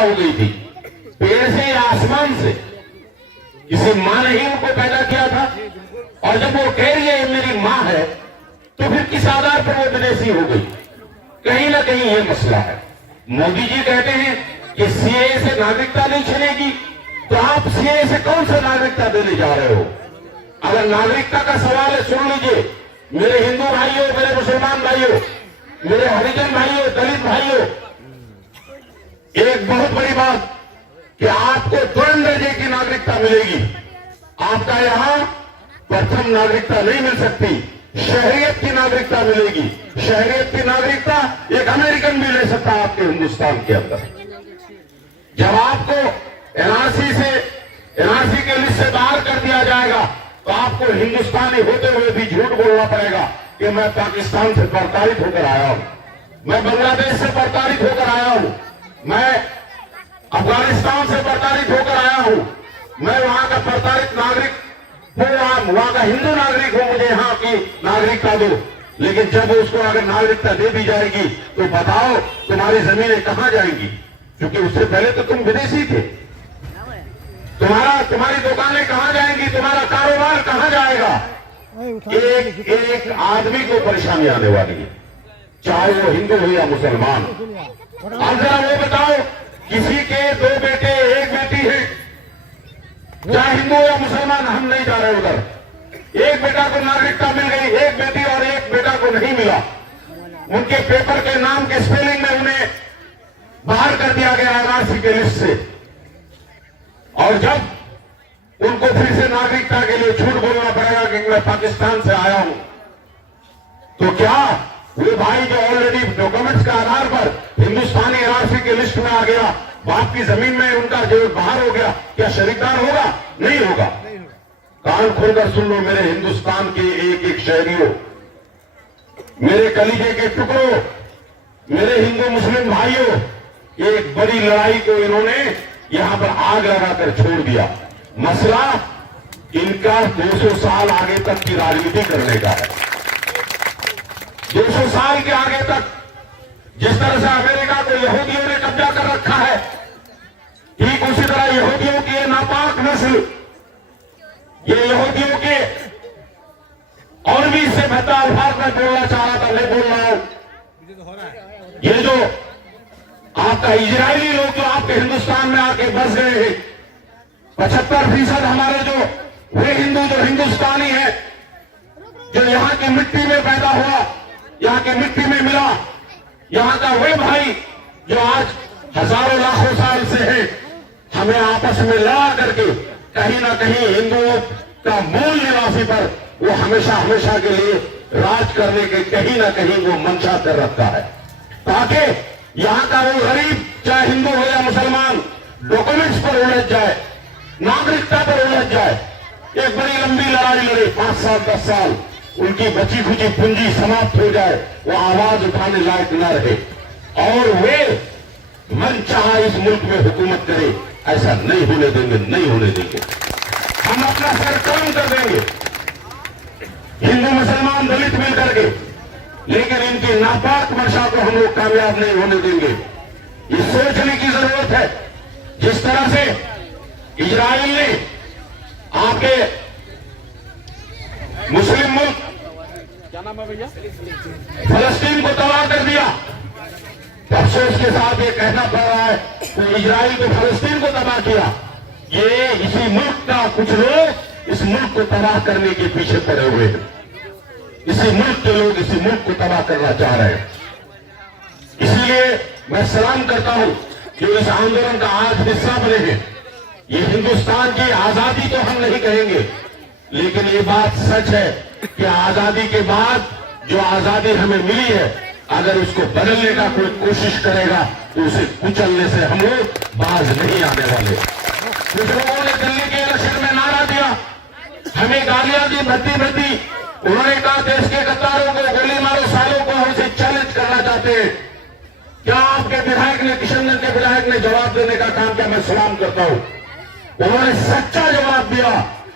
हो गई थी, पेड़ से या आसमान से? किसी मां ने ही उनको पैदा किया था। और जब वो कह रही है मेरी मां है, तो फिर किस आधार पर वो विदेशी हो गई? कहीं ना कहीं ये मसला है। मोदी जी कहते हैं कि सीएए से नागरिकता नहीं छिनेगी, तो आप सीएए से कौन सा नागरिकता देने जा रहे हो? अगर नागरिकता का सवाल है, सुन लीजिए मेरे हिंदू भाइयों, मेरे मुसलमान भाइयों, मेरे हरिजन भाइयों, दलित भाइयों, एक बहुत बड़ी बात कि आपको द्वंद्व दर्जे की नागरिकता मिलेगी। आपका यहां प्रथम नागरिकता नहीं मिल सकती, शहरियत की नागरिकता मिलेगी। शहरियत की नागरिकता एक अमेरिकन भी ले सकता है आपके हिंदुस्तान के अंदर। जब आपको एनआरसी के लिस्ट से बाहर कर दिया जाएगा, तो आपको हिंदुस्तानी होते हुए भी झूठ बोलना पड़ेगा कि मैं पाकिस्तान से प्रताड़ित होकर आया हूं, मैं बांग्लादेश से प्रताड़ित होकर आया हूं, मैं अफगानिस्तान से प्रताड़ित होकर आया हूं, मैं वहां का प्रताड़ित नागरिक हूं, वहां का हिंदू नागरिक हूं, मुझे यहां की नागरिकता दो। लेकिन जब उसको अगर नागरिकता दे दी जाएगी, तो बताओ तुम्हारी जमीनें कहां जाएंगी? क्योंकि उससे पहले तो तुम विदेशी थे। तुम्हारी दुकानें कहां जाएंगी? तुम्हारा कारोबार कहां जाएगा? एक आदमी को परेशानी आने वाली है, चाहे वो हिंदू हो या मुसलमान। अब जरा वो बताओ, किसी के 2 बेटे 1 बेटी है, चाहे हिंदू या मुसलमान, हम नहीं जा रहे उधर। एक बेटा को नागरिकता मिल गई, 1 बेटी और 1 बेटा को नहीं मिला। उनके पेपर के नाम के स्पेलिंग में उन्हें बाहर कर दिया गया एनआरसी के लिस्ट से। और जब उनको फिर से नागरिकता के लिए झूठ बोलना पड़ेगा कि मैं पाकिस्तान से आया हूं, तो क्या वे भाई जो ऑलरेडी डॉक्यूमेंट्स के आधार पर हिंदुस्तानी एनआरसी के लिस्ट में आ गया, बाप की जमीन में उनका जो बाहर हो गया, क्या शरीकदार होगा? नहीं होगा। कान खोलकर सुन लो मेरे हिंदुस्तान के एक एक शहरियों, मेरे कलीजे के टुकड़ों, मेरे हिंदू मुस्लिम भाइयों, एक बड़ी लड़ाई को इन्होंने यहां पर आग लगाकर छोड़ दिया। मसला इनका 200 साल आगे तक की राजनीति करने का है। 200 साल के आगे तक जिस तरह से अमेरिका को यहूदियों ने कब्जा कर रखा है, ठीक उसी तरह यहूदियों की ये नापाक नस्ल, ये यहूदियों के, और भी इससे बेहतर अल्फाज में बोलना चाह रहा था, नहीं बोल रहा हूं। ये जो आपका इजरायली लोग जो आपके हिंदुस्तान में आके बस गए हैं, 75% हमारे जो वे हिंदू जो हिंदुस्तानी है, जो यहां की मिट्टी में पैदा हुआ, यहां की मिट्टी में मिला, यहां का वे भाई जो आज हजारों लाखों साल से है, हमें आपस में लड़ा करके कहीं ना कहीं हिंदुओं का मूल निवासी पर वो हमेशा हमेशा के लिए राज करने के कहीं ना कहीं वो मंशा कर रखा है, ताकि यहां का वो गरीब, चाहे हिंदू हो या मुसलमान, डॉक्यूमेंट्स पर उलझ जाए, नागरिकता पर उलझ जाए। एक बड़ी लंबी लड़ाई लड़े, 5 साल 10 साल, उनकी बची खुची पूंजी समाप्त हो जाए, वो आवाज उठाने लायक न रहे, और वे मन चाहा इस मुल्क में हुकूमत करे। ऐसा नहीं होने देंगे, नहीं होने देंगे। हम अपना सर कम कर देंगे, हिंदू मुसलमान दलित मिलकर के, लेकिन इनकी नापाक मंशा को हम लोग कामयाब नहीं होने देंगे। ये सोचने की जरूरत है। जिस तरह से इजराइल ने आपके मुस्लिम मुल्क, क्या नाम है भैया, फलस्तीन को तबाह कर दिया, तो अफसोस के साथ ये कहना पड़ रहा है कि इजराइल को फलस्तीन को तबाह किया। ये इसी मुल्क का कुछ लोग इस मुल्क को तबाह करने के पीछे पड़े हुए हैं। इसी मुल्क के लोग इसी मुल्क को तबाह करना चाह रहे हैं। इसलिए मैं सलाम करता हूं जो इस आंदोलन का आज हिस्सा बने हैं। ये हिंदुस्तान की आजादी तो हम नहीं कहेंगे, लेकिन ये बात सच है कि आजादी के बाद जो आजादी हमें मिली है, अगर उसको बदलने का कोई कोशिश करेगा तो उसे कुचलने से हम लोग बाज नहीं आने वाले। कुछ लोगों ने दिल्ली के इलेक्शन में नारा दिया, हमें गालियां दी भद्दी भद्दी। उन्होंने कहा देश के गद्दारों को, गोली मारो सालों को हमसे चैलेंज करना चाहते हैं। क्या आपके विधायक ने, किशनगंज के विधायक ने जवाब देने का काम किया? मैं सलाम करता हूं। उन्होंने सच्चा जवाब दिया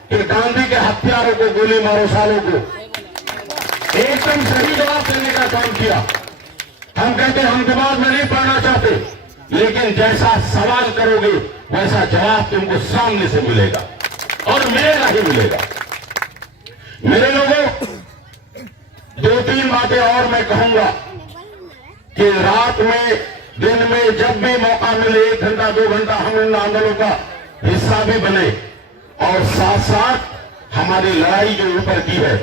कि गांधी के हत्यारों को गोली मारो सालों को, एकदम सही जवाब देने का काम किया। हम कहते हम दिमाग में नहीं पढ़ना चाहते, लेकिन जैसा सवाल करोगे वैसा जवाब तुमको सामने से मिलेगा और मिलेगा ही मिलेगा। मेरे लोगों, दो तीन बातें और मैं कहूंगा कि रात में, दिन में जब भी मौका मिले 1 घंटा 2 घंटा हम इन आंदोलनों का हिस्सा भी बने और साथ साथ हमारी लड़ाई जो ऊपर की है,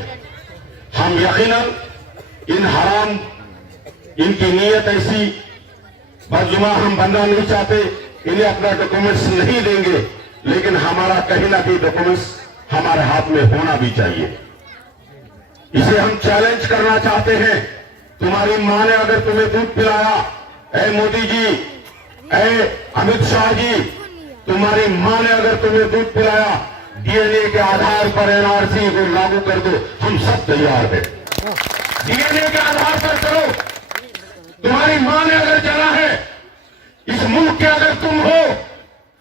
हम यकीनन इन हराम, इनकी नीयत ऐसी बदजुमा हम बनना नहीं चाहते, इन्हें अपना डॉक्यूमेंट्स नहीं देंगे, लेकिन हमारा कहीं ना कहीं डॉक्यूमेंट्स हमारे हाथ में होना भी चाहिए। इसे हम चैलेंज करना चाहते हैं। तुम्हारी मां ने अगर तुम्हें दूध पिलाया, ऐ मोदी जी, ऐ अमित शाह जी, तुम्हारी मां ने अगर तुम्हें दूध पिलाया, डीएनए के आधार पर एनआरसी को लागू कर दो, हम सब तैयार हैं। डीएनए के आधार पर करो। तुम्हारी मां ने अगर चला है, इस मुल्क के अगर तुम हो,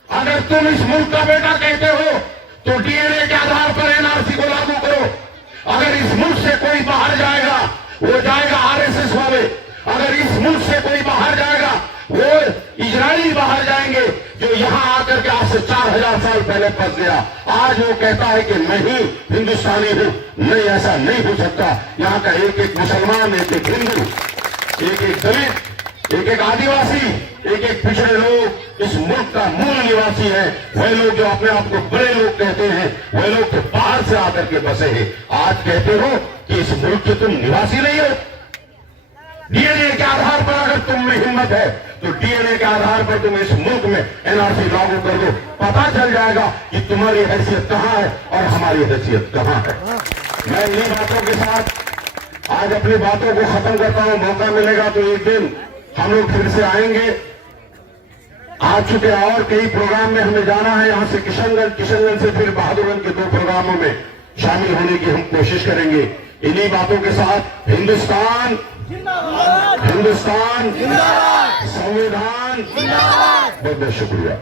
अगर तुम इस मुल्क का बेटा कहते हो, तो डीएनए के आधार पर एनआरसी को लागू करो। अगर इस मुल्क से कोई बाहर जाएगा, वो जाएगा आरएसएस वाले। अगर इस मुल्क से कोई बाहर जाएगा, वो इजरायली बाहर जाएंगे, जो यहां आकर के आज से 4000 साल पहले फंस गया। आज वो कहता है कि मैं ही हिंदुस्तानी हूं। नहीं, ऐसा नहीं हो सकता। यहां का एक एक मुसलमान, एक एक हिंदू, एक एक दलित, एक एक आदिवासी, एक एक पिछड़े लोग इस मुल्क का मूल निवासी है। वह लोग जो अपने आप को बड़े लोग कहते हैं, वह लोग तो बाहर से आकर के बसे हैं। आज कहते हो कि इस मुल्क के तुम निवासी नहीं हो। डीएनए के आधार पर अगर तुम में हिम्मत है, तो डीएनए के आधार पर तुम इस मुल्क में एनआरसी लागू कर दो। पता चल जाएगा कि तुम्हारी हैसियत कहां है और हमारी हैसियत कहां है। मैं इन्हीं बातों के साथ आज अपनी बातों को खत्म करता हूं। मौका मिलेगा तो एक दिन हम लोग फिर से आएंगे। आ चुके और कई प्रोग्राम में हमें जाना है। यहां से किशनगंज से फिर बहादुरगंज के 2 प्रोग्रामों में शामिल होने की हम कोशिश करेंगे। इन्हीं बातों के साथ हिंदुस्तान हिंदुस्तान संविधान। बहुत बहुत शुक्रिया।